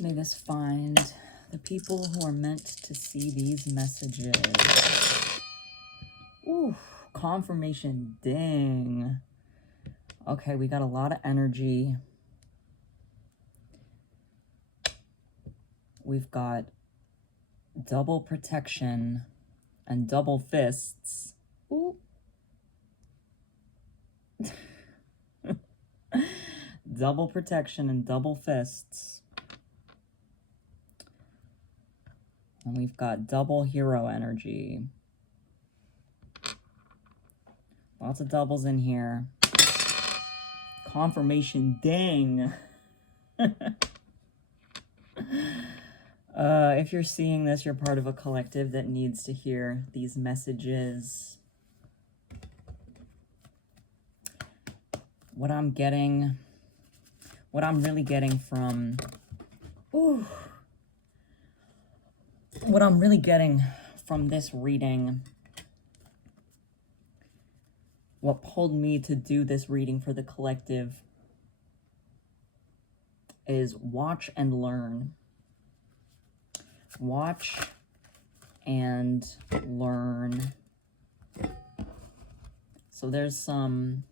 May this find the people who are meant to see these messages. Ooh, confirmation, ding. Okay, we got a lot of energy. We've got double protection and double fists. Ooh. Double protection and double fists. And we've got double hero energy. Lots of doubles in here. Confirmation, dang. If you're seeing this, you're part of a collective that needs to hear these messages. What I'm really getting from, what I'm really getting from this reading, what pulled me to do this reading for the collective, is watch and learn. Watch and learn. So there's some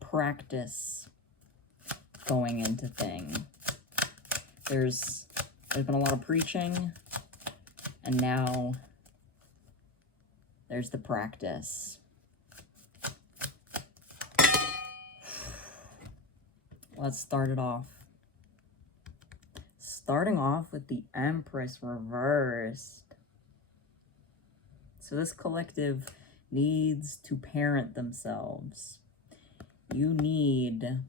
practice going into things. There's been a lot of preaching, and now there's the practice. Let's start it off. Starting off with the Empress reversed. So this collective needs to parent themselves. You need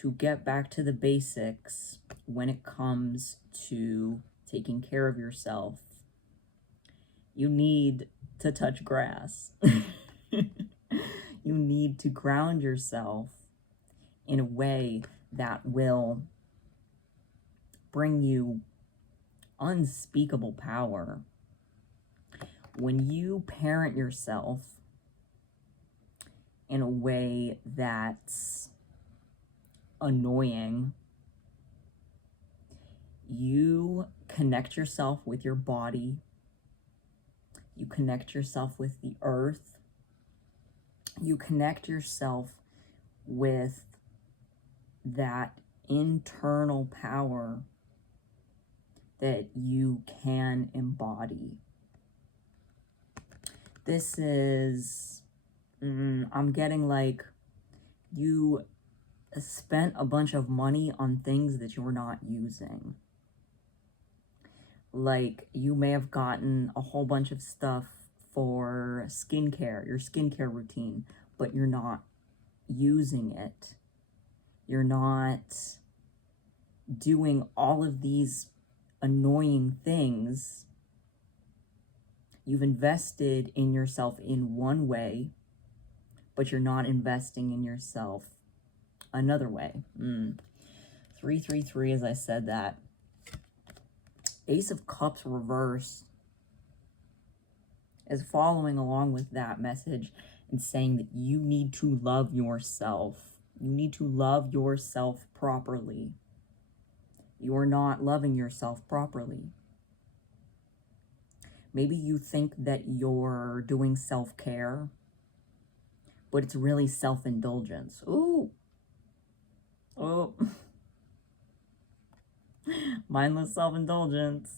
to get back to the basics when it comes to taking care of yourself. You need to touch grass. You need to ground yourself in a way that will bring you unspeakable power. When you parent yourself in a way that's annoying, you connect yourself with your body, you connect yourself with the earth, you connect yourself with that internal power that you can embody. This is, I'm getting like you spent a bunch of money on things that you're not using. Like you may have gotten a whole bunch of stuff for skincare, your skincare routine, but you're not using it. You're not doing all of these annoying things. You've invested in yourself in one way, but you're not investing in yourself another way. 333 as I said that. Ace of Cups reversed is following along with that message and saying that you need to love yourself. You need to love yourself properly. You're not loving yourself properly. Maybe you think that you're doing self-care, but it's really self-indulgence. Ooh. Oh. Mindless self-indulgence.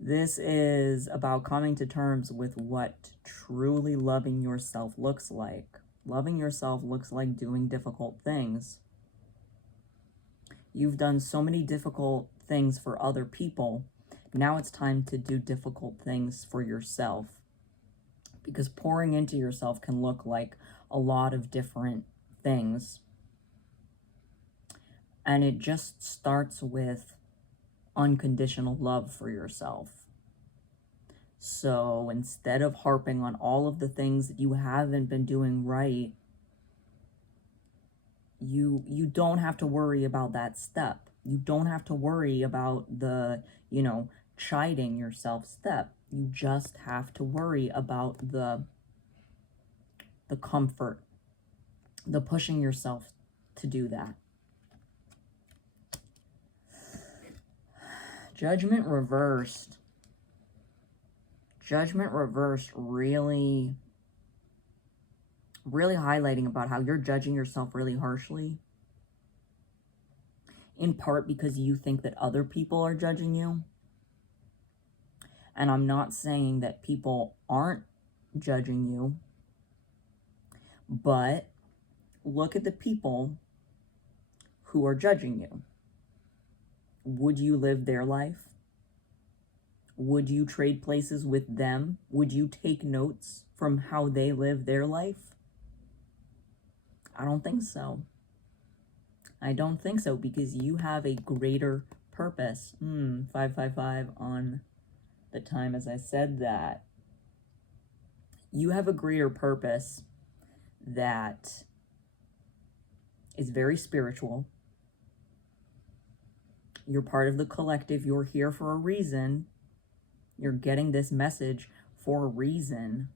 This is about coming to terms with what truly loving yourself looks like. Loving yourself looks like doing difficult things. You've done so many difficult things for other people. Now it's time to do difficult things for yourself. Because pouring into yourself can look like a lot of different things. And it just starts with unconditional love for yourself. So instead of harping on all of the things that you haven't been doing right, you don't have to worry about that step. You don't have to worry about the, chiding yourself step. You just have to worry about the the comfort, the pushing yourself to do that. Judgment reversed. Judgment reversed, really highlighting about how you're judging yourself really harshly. In part because you think that other people are judging you. And I'm not saying that people aren't judging you, but look at the people who are judging you. Would you live their life? Would you trade places with them? Would you take notes from how they live their life? I don't think so. I don't think so, because you have a greater purpose. 555 on the time as I said that. You have a greater purpose that is very spiritual. You're part of the collective. You're here for a reason. You're getting this message for a reason.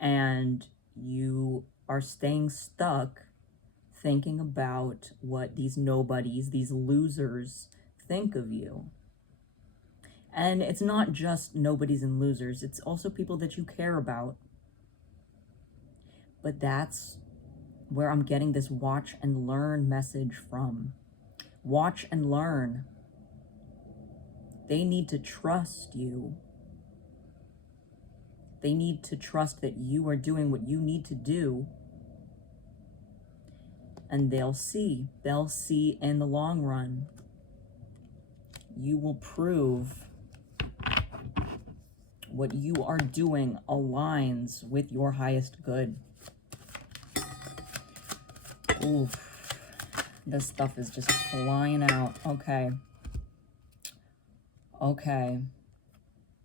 And you are staying stuck thinking about what these nobodies, these losers, think of you. And it's not just nobodies and losers, it's also people that you care about. But that's where I'm getting this watch and learn message from. Watch and learn. They need to trust you. They need to trust that you are doing what you need to do. And they'll see. They'll see in the long run. You will prove what you are doing aligns with your highest good. Oof. This stuff is just flying out. Okay. Okay.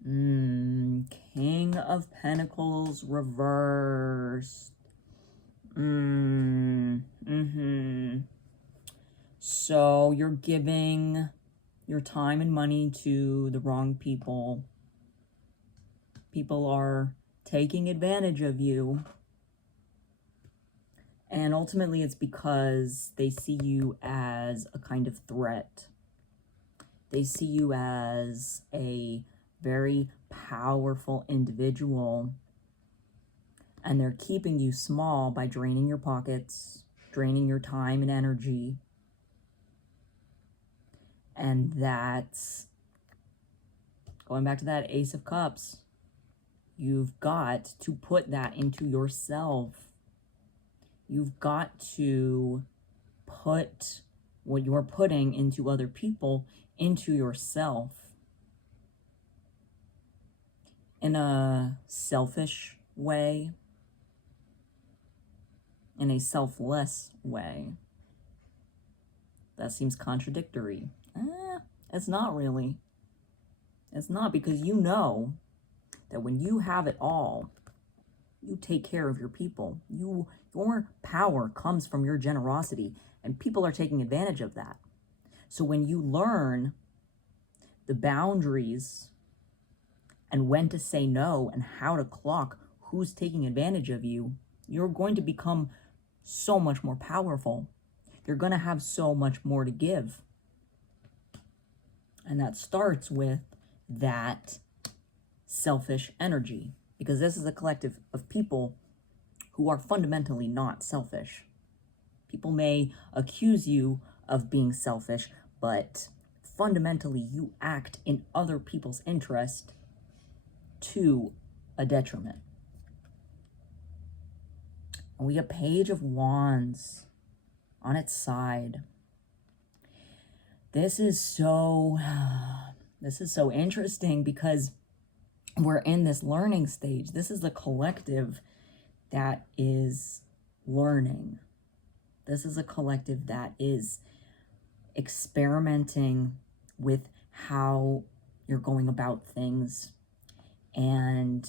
King of Pentacles reversed. So you're giving your time and money to the wrong people. People are taking advantage of you. And ultimately it's because they see you as a kind of threat. They see you as a very powerful individual. And they're keeping you small by draining your pockets, draining your time and energy. And that's going back to that Ace of Cups. You've got to put that into yourself. You've got to put what you're putting into other people into yourself. In a selfish way. In a selfless way. That seems contradictory. It's not really. It's not, because you know that when you have it all, you take care of your people. Your power comes from your generosity, and people are taking advantage of that. So when you learn the boundaries and when to say no and how to clock who's taking advantage of you, you're going to become so much more powerful. You're going to have so much more to give. And that starts with that selfish energy, because this is a collective of people who are fundamentally not selfish. People may accuse you of being selfish, but fundamentally you act in other people's interest to a detriment. And we have Page of Wands on its side. This is so interesting, because we're in this learning stage. This is the collective that is learning. This is a collective that is experimenting with how you're going about things and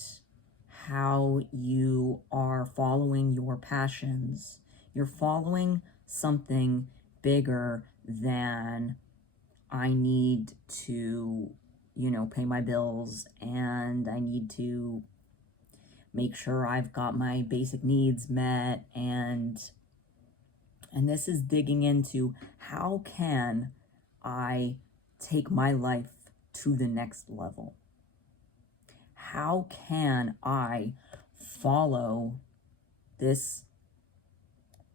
how you are following your passions. You're following something bigger than I need to, pay my bills, and I need to make sure I've got my basic needs met, and this is digging into how can I take my life to the next level? How can I follow this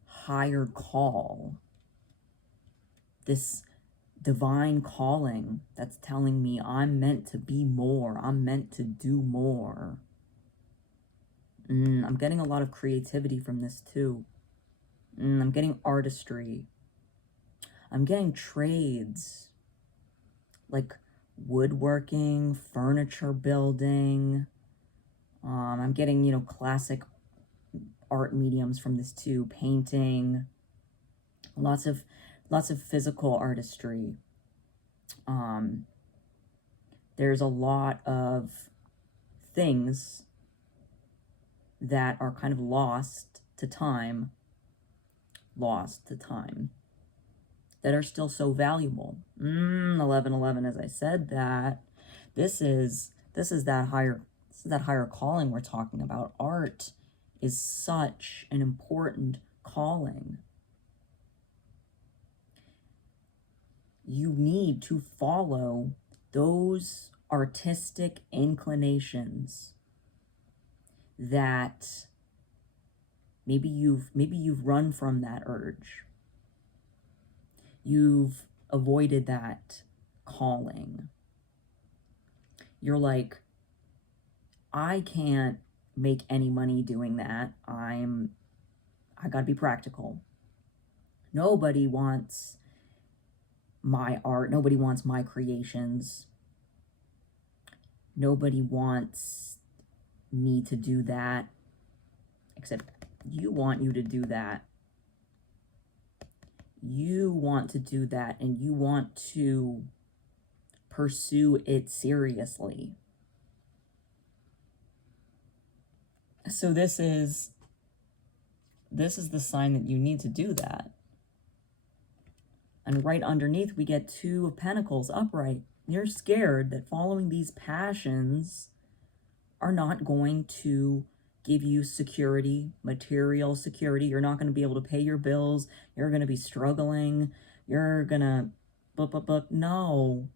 higher call, this divine calling that's telling me I'm meant to be more, I'm meant to do more? I'm getting a lot of creativity from this too. I'm getting artistry. I'm getting trades, like woodworking, furniture building. I'm getting, you know, classic art mediums from this too, painting, lots of physical artistry. There's a lot of things that are kind of lost to time, that are still so valuable. 1111, as I said, that this is that higher calling we're talking about. Art is such an important calling. You need to follow those artistic inclinations that maybe you've run from that urge. You've avoided that calling. You're like, I can't make any money doing that. I gotta be practical. Nobody wants my art. Nobody wants my creations. Nobody wants me to do that, except you want you to do that. You want to do that, and you want to pursue it seriously. So this is the sign that you need to do that. And right underneath, we get 2 of Pentacles upright. You're scared that following these passions are not going to give you security, material security. You're not going to be able to pay your bills. You're going to be struggling. You're going to... No.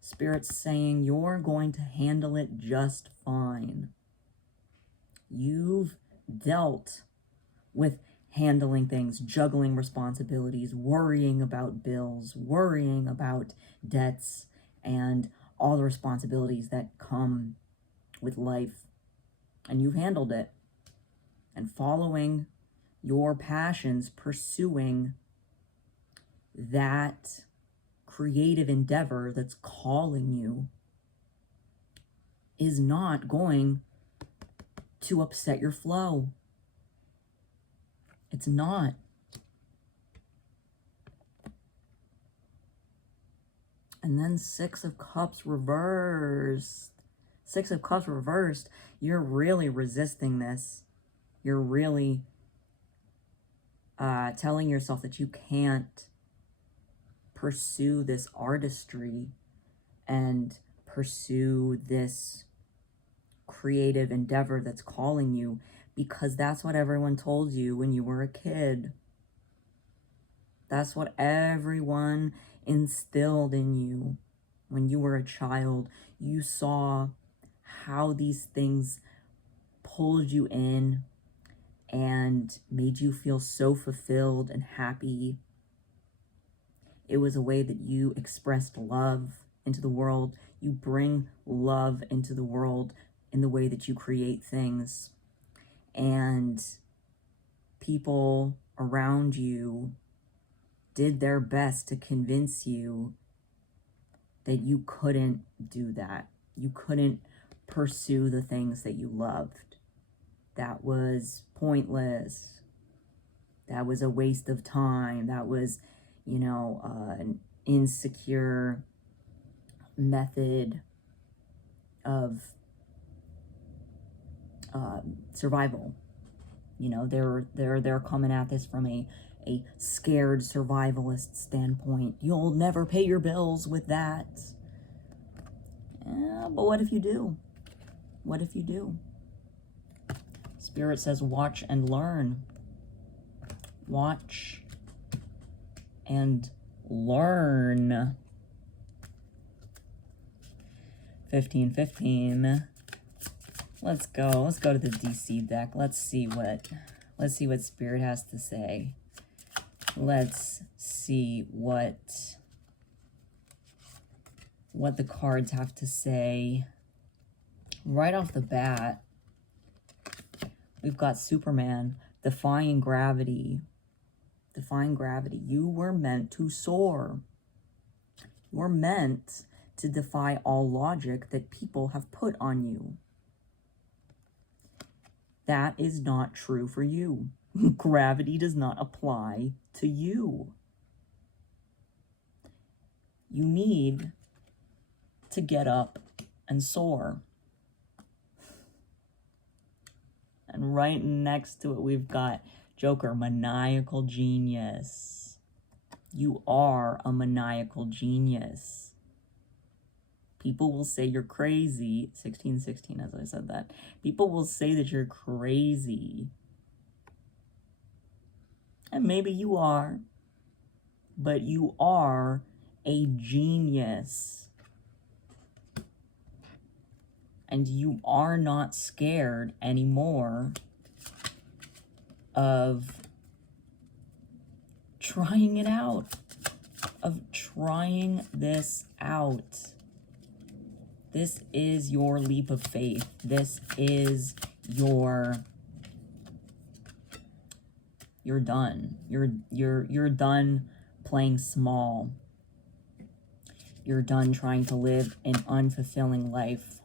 Spirit's saying you're going to handle it just fine. You've dealt with handling things, juggling responsibilities, worrying about bills, worrying about debts, and all the responsibilities that come with life. And you've handled it. And following your passions, pursuing that creative endeavor that's calling you, is not going to upset your flow. It's not. And then 6 of Cups reversed. 6 of Cups reversed. You're really resisting this. You're really telling yourself that you can't pursue this artistry and pursue this creative endeavor that's calling you, because that's what everyone told you when you were a kid. That's what everyone instilled in you when you were a child. You saw how these things pulled you in and made you feel so fulfilled and happy. It was a way that you expressed love into the world. You bring love into the world in the way that you create things. And people around you did their best to convince you that you couldn't do that. You couldn't pursue the things that you loved. That was pointless. That was a waste of time. That was, an insecure method of survival. They're coming at this from a scared survivalist standpoint. You'll never pay your bills with that. Yeah, but what if you do? What if you do? Spirit says watch and learn. Watch and learn. 1515. Let's go. Let's go to the DC deck. Let's see what Spirit has to say. Let's see what the cards have to say. Right off the bat, we've got Superman, defying gravity. Defying gravity. You were meant to soar. You were meant to defy all logic that people have put on you. That is not true for you. Gravity does not apply to you. You need to get up and soar. And right next to it, we've got Joker, maniacal genius. You are a maniacal genius. People will say you're crazy. 1616, as I said that. People will say that you're crazy. And maybe you are. But you are a genius. And you are not scared anymore of trying it out. Of trying this out. This is your leap of faith. This is you're done. You're done playing small. You're done trying to live an unfulfilling life.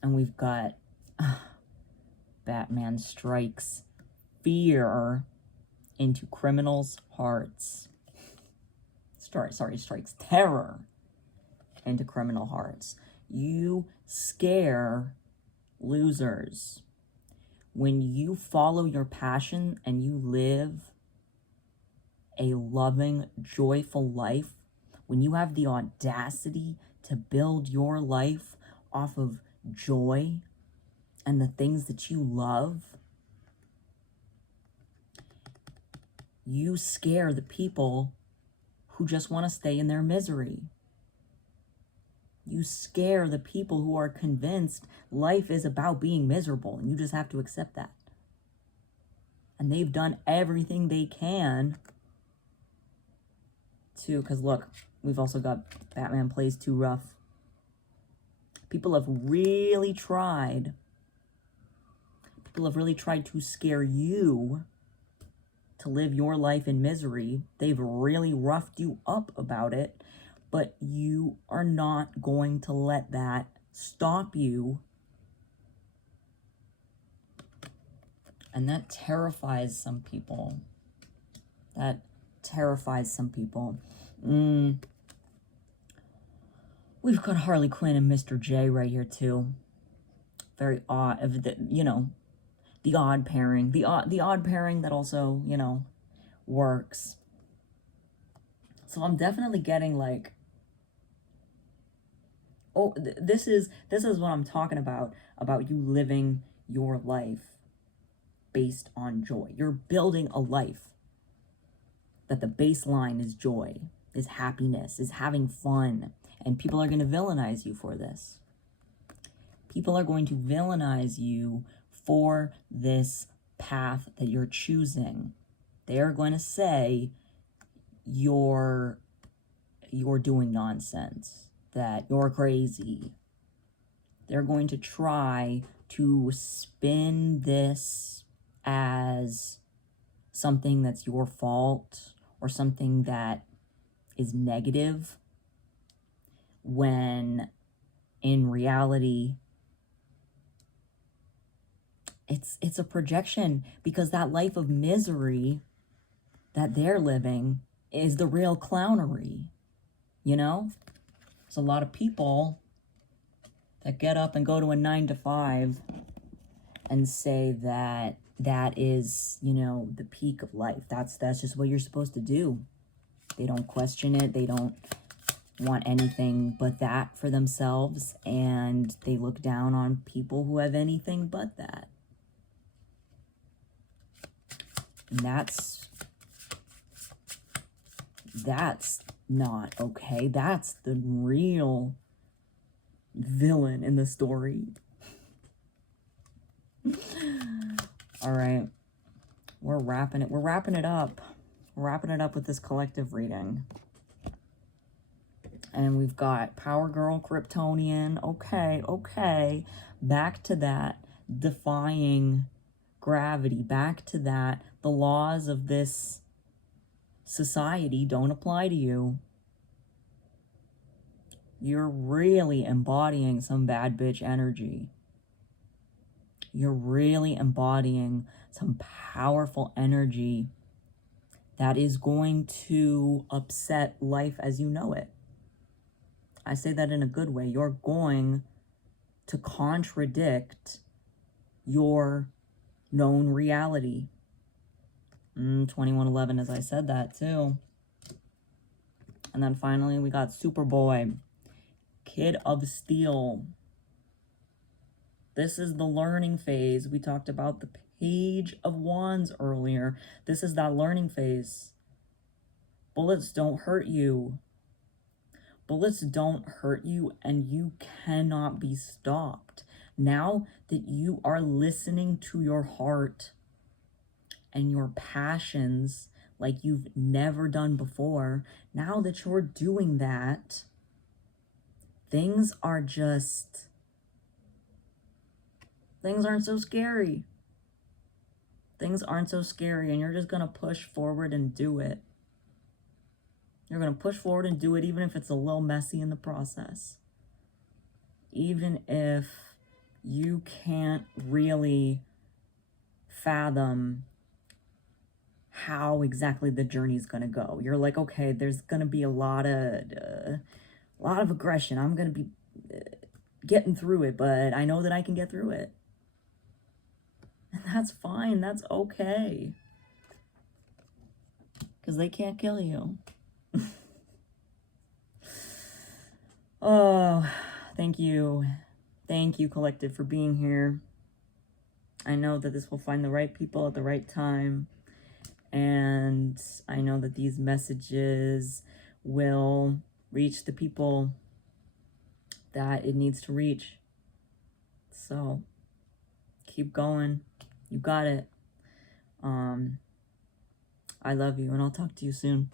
And we've got Batman strikes fear into criminals' hearts. Strikes terror into criminal hearts. You scare losers. When you follow your passion and you live a loving, joyful life, when you have the audacity to build your life off of joy and the things that you love, you scare the people who just want to stay in their misery. You scare the people who are convinced life is about being miserable, and you just have to accept that. And they've done everything they can to, because look, we've also got Batman plays too rough. People have really tried to scare you to live your life in misery. They've really roughed you up about it, but you are not going to let that stop you. And that terrifies some people. That terrifies some people. We've got Harley Quinn and Mr. J right here too. Very odd, you know, the odd pairing. The odd pairing that also, you know, works. So I'm definitely getting like, oh, this is what I'm talking about you living your life based on joy. You're building a life that the baseline is joy, is happiness, is having fun. And people are going to villainize you for this. People are going to villainize you for this path that you're choosing. They are going to say you're doing nonsense, that you're crazy. They're going to try to spin this as something that's your fault or something that is negative, when in reality it's a projection, because that life of misery that they're living is the real clownery. You know, there's a lot of people that get up and go to a 9-to-5 and say that that is, you know, the peak of life. That's just what you're supposed to do. They don't question it. They don't want anything but that for themselves, and they look down on people who have anything but that. And that's not okay. That's the real villain in the story. All right. We're wrapping it up. We're wrapping it up with this collective reading. And we've got Power Girl, Kryptonian. Okay. Back to that. Defying gravity. Back to that. The laws of this society don't apply to you. You're really embodying some bad bitch energy. You're really embodying some powerful energy that is going to upset life as you know it. I say that in a good way. You're going to contradict your known reality. 2111, as I said that too. And then finally we got Superboy, Kid of Steel. This is the learning phase. We talked about the Page of Wands earlier. This is that learning phase. Bullets don't hurt you. Bullets don't hurt you, and you cannot be stopped. Now that you are listening to your heart and your passions like you've never done before, now that you're doing that, things aren't so scary. Things aren't so scary, and you're just going to push forward and do it. You're going to push forward and do it, even if it's a little messy in the process. Even if you can't really fathom how exactly the journey's going to go. You're like, okay, there's going to be a lot of aggression. I'm going to be getting through it, but I know that I can get through it. And that's fine. That's okay. Because they can't kill you. Oh, thank you. Thank you, Collective, for being here. I know that this will find the right people at the right time. And I know that these messages will reach the people that it needs to reach. So keep going. You got it. I love you, and I'll talk to you soon.